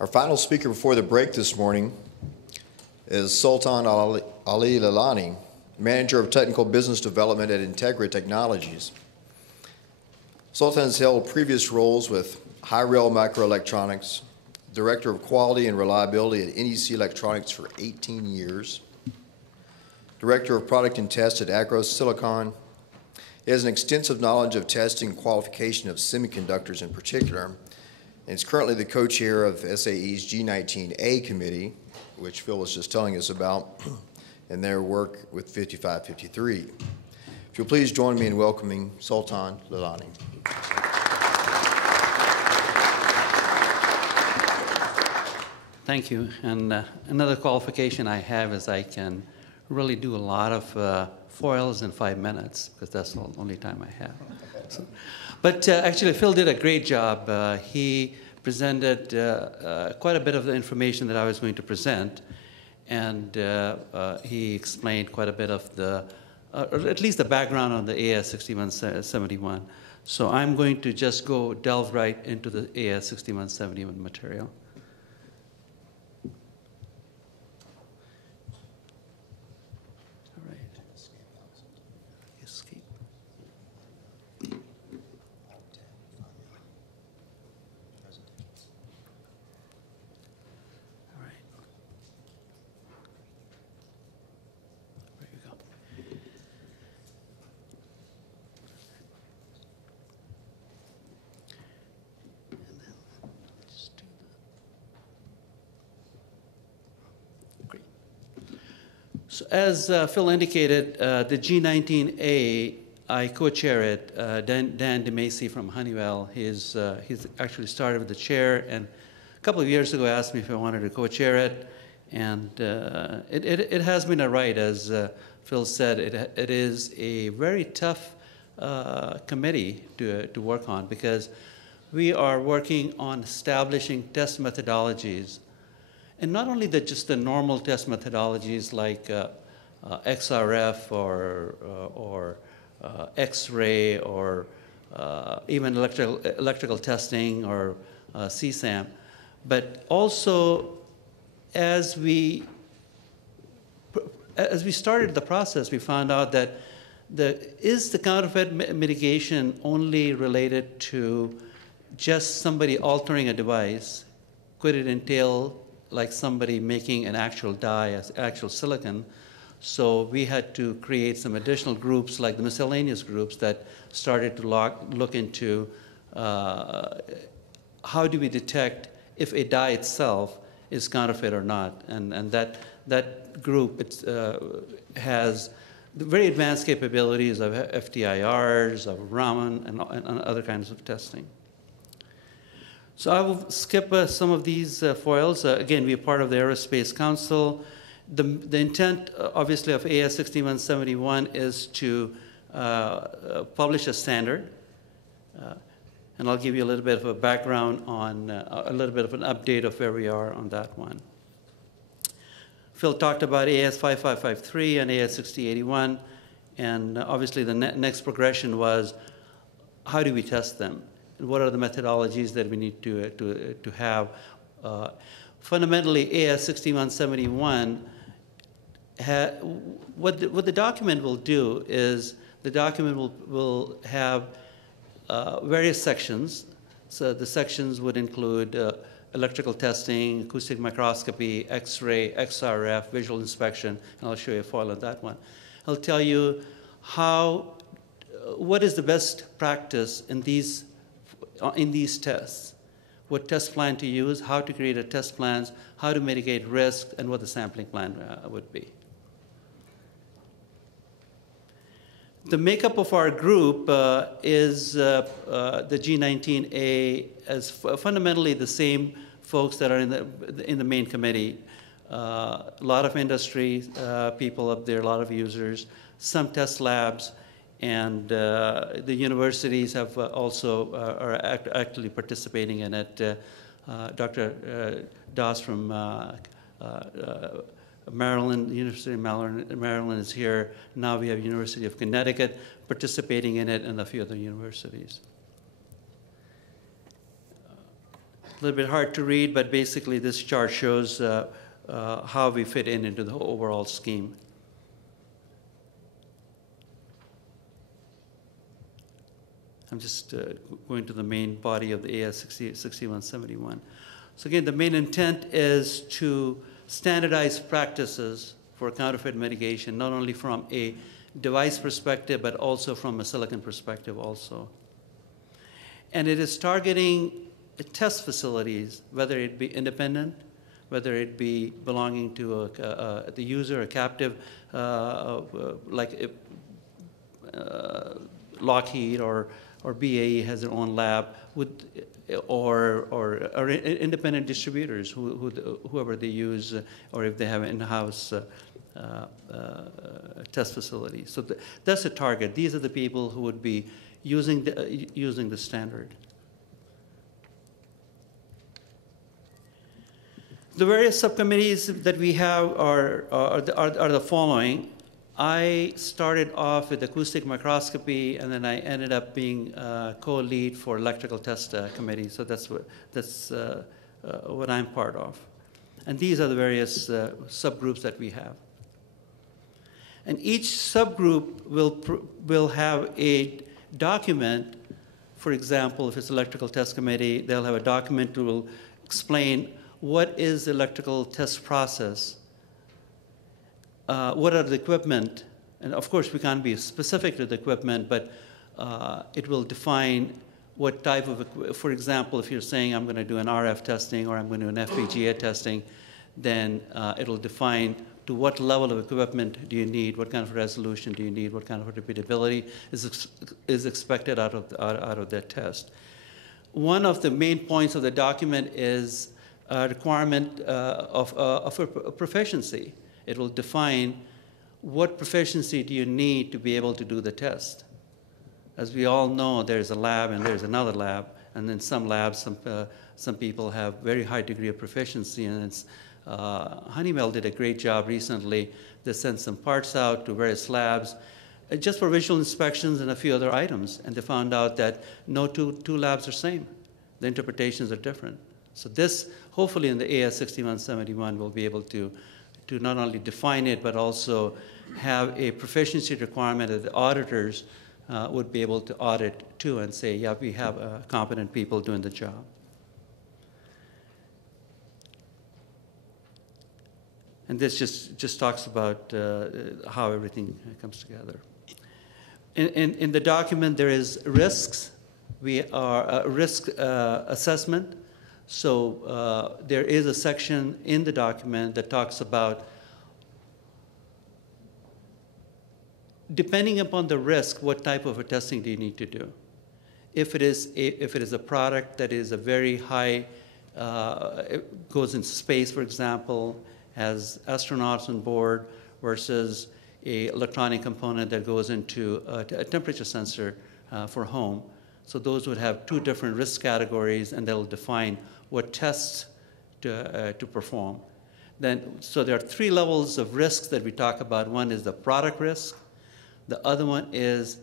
Our final speaker before the break this morning is Sultan Ali Lilani, Manager of Technical Business Development at Integra Technologies. Sultan has held previous roles with Hi-Rail Microelectronics, Director of Quality and Reliability at NEC Electronics for 18 years, Director of Product and Test at Agro Silicon. He has an extensive knowledge of testing and qualification of semiconductors in particular, and is currently the co-chair of SAE's G19A committee, which Phil was just telling us about, and their work with 5553. If you'll please join me in welcoming Sultan Lilani. Thank you. And another qualification I have is I can really do a lot of foils in 5 minutes, because that's the only time I have. So, but actually, Phil did a great job. He presented quite a bit of the information that I was going to present, and he explained quite a bit of the, or at least the background on the AS6171. So I'm going to just delve right into the AS6171 material. So as Phil indicated, the G19A, I co-chair it. Dan DeMacy from Honeywell, he's actually started with the chair, and a couple of years ago asked me if I wanted to co-chair it, and it has been a ride, as Phil said. It is a very tough committee to work on, because we are working on establishing test methodologies. And not only just the normal test methodologies like XRF or X-ray or even electrical testing or CSAM, but also as we started the process, we found out that is the counterfeit mitigation only related to just somebody altering a device? Could it entail like somebody making an actual die, actual silicon? So we had to create some additional groups, like the miscellaneous groups, that started to look into how do we detect if a die itself is counterfeit or not. And that group has very advanced capabilities of FTIRs, of Raman, and other kinds of testing. So I will skip some of these foils. Again, we are part of the Aerospace Council. The intent, obviously, of AS6171 is to publish a standard. And I'll give you a little bit of a background on, a little bit of an update of where we are on that one. Phil talked about AS5553 and AS6081. And obviously, the next progression was, how do we test them? What are the methodologies that we need to have? Fundamentally, AS6171, what the document will do is the document will have various sections. So the sections would include electrical testing, acoustic microscopy, X-ray, XRF, visual inspection, and I'll show you a foil on that one. I'll tell you what is the best practice in these tests, what test plan to use, how to create a test plans, how to mitigate risk, and what the sampling plan would be. The makeup of our group is the G19A as fundamentally the same folks that are in the main committee. A lot of industry people up there, a lot of users, some test labs, and the universities have also are actually participating in it. Dr. Das from Maryland, University of Maryland is here. Now we have University of Connecticut participating in it, and a few other universities. A little bit hard to read, but basically this chart shows how we fit into the overall scheme. I'm just going to the main body of the AS 6171. So again, the main intent is to standardize practices for counterfeit mitigation, not only from a device perspective, but also from a silicon perspective also. And it is targeting test facilities, whether it be independent, whether it be belonging to the user, a captive, like Lockheed or BAE has their own lab, or independent distributors, whoever they use, or if they have in-house test facilities. So that's the target. These are the people who would be using the standard. The various subcommittees that we have are the following. I started off with acoustic microscopy, and then I ended up being co-lead for electrical test committee. So that's what I'm part of. And these are the various subgroups that we have. And each subgroup will have a document. For example, if it's electrical test committee, they'll have a document that will explain what is the electrical test process, what are the equipment, and of course we can't be specific to the equipment, but it will define what type of, for example, if you're saying I'm going to do an RF testing or I'm going to do an FPGA testing, then it'll define to what level of equipment do you need, what kind of resolution do you need, what kind of repeatability is expected out of that test. One of the main points of the document is a requirement of a proficiency. It will define what proficiency do you need to be able to do the test. As we all know, there's a lab and there's another lab, and in some labs, some people have very high degree of proficiency, and it's, Honeywell did a great job recently. They sent some parts out to various labs just for visual inspections and a few other items, and they found out that no two labs are same. The interpretations are different. So this, hopefully in the AS 6171, we'll be able to not only define it, but also have a proficiency requirement that the auditors would be able to audit too and say, yeah, we have competent people doing the job. And this just talks about how everything comes together. In the document, there is risks. We are risk assessment. So there is a section in the document that talks about, depending upon the risk, what type of a testing do you need to do? If it is a product that is a very high, it goes into space, for example, has astronauts on board, versus a electronic component that goes into a temperature sensor for home. So those would have two different risk categories, and they'll define what tests to perform. So there are three levels of risks that we talk about. One is the product risk. The other one is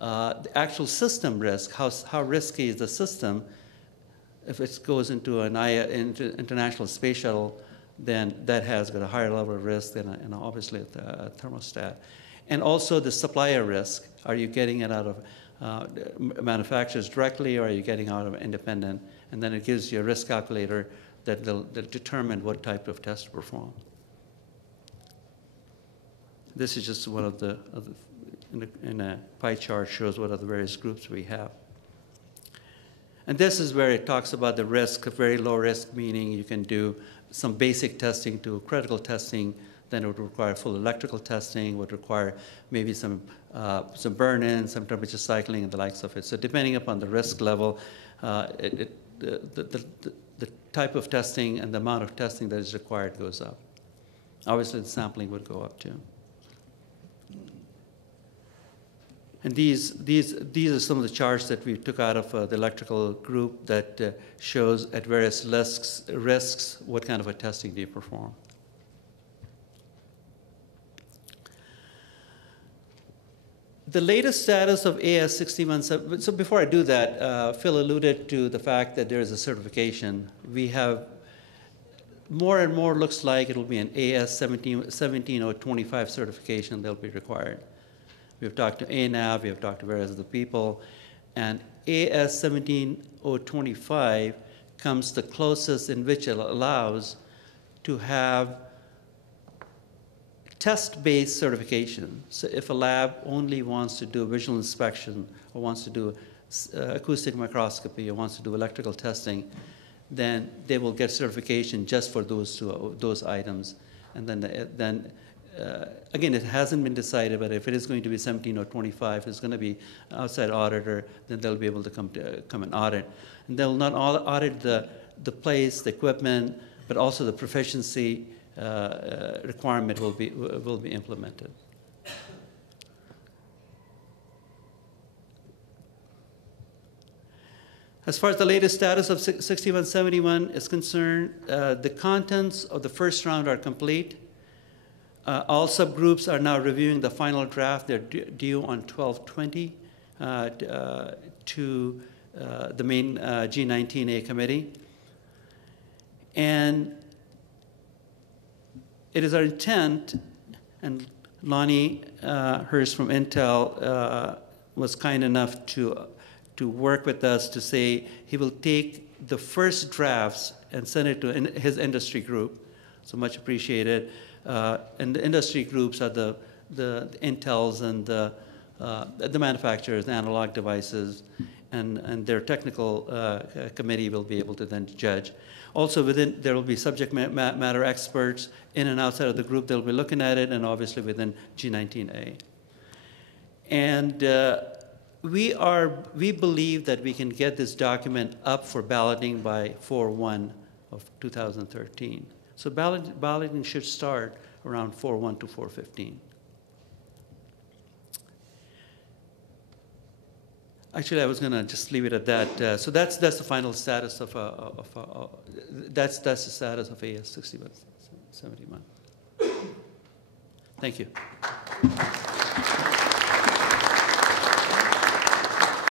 the actual system risk. How risky is the system? If it goes into an International Space Shuttle, then that has got a higher level of risk than obviously a thermostat. And also the supplier risk. Are you getting it out of manufacturers directly, or are you getting out of independent? And then it gives you a risk calculator that will determine what type of test to perform. This is just one of the in a pie chart shows what are the various groups we have. And this is where it talks about the risk, very low risk, meaning you can do some basic testing to critical testing. Then it would require full electrical testing, would require maybe some burn-in, some temperature cycling, and the likes of it. So depending upon the risk level, the type of testing and the amount of testing that is required goes up. Obviously, the sampling would go up too. And these are some of the charts that we took out of the electrical group that shows at various risks what kind of a testing do you perform. The latest status of AS 61, so before I do that, Phil alluded to the fact that there is a certification. We have more and more looks like it'll be an AS 17025 certification that'll be required. We've talked to ANAV, we have talked to various other people, and AS 17025 comes the closest in which it allows to have test-based certification. So if a lab only wants to do visual inspection or wants to do acoustic microscopy or wants to do electrical testing, then they will get certification just for those items. And then again, it hasn't been decided, but if it is going to be 17 or 25, it's going to be outside auditor, then they'll be able to come and audit. And they'll not audit the place, the equipment, but also the proficiency requirement will be implemented. As far as the latest status of 6171 is concerned, the contents of the first round are complete. All subgroups are now reviewing the final draft. They're due on 12/20 to the main G19A committee. And it is our intent, and Lonnie Hurst from Intel was kind enough to work with us to say he will take the first drafts and send it to his industry group, so much appreciated. And the industry groups are the Intels and the manufacturers, the analog devices, and their technical committee will be able to then judge. Also within, there will be subject matter experts in and outside of the group. They'll be looking at it, and obviously within G19A. And we believe that we can get this document up for balloting by 4/1 of 2013. So balloting should start around 4/1 to 4/15. Actually, I was going to just leave it at that. So that's the final status of that's the status of AS 6171. Thank you.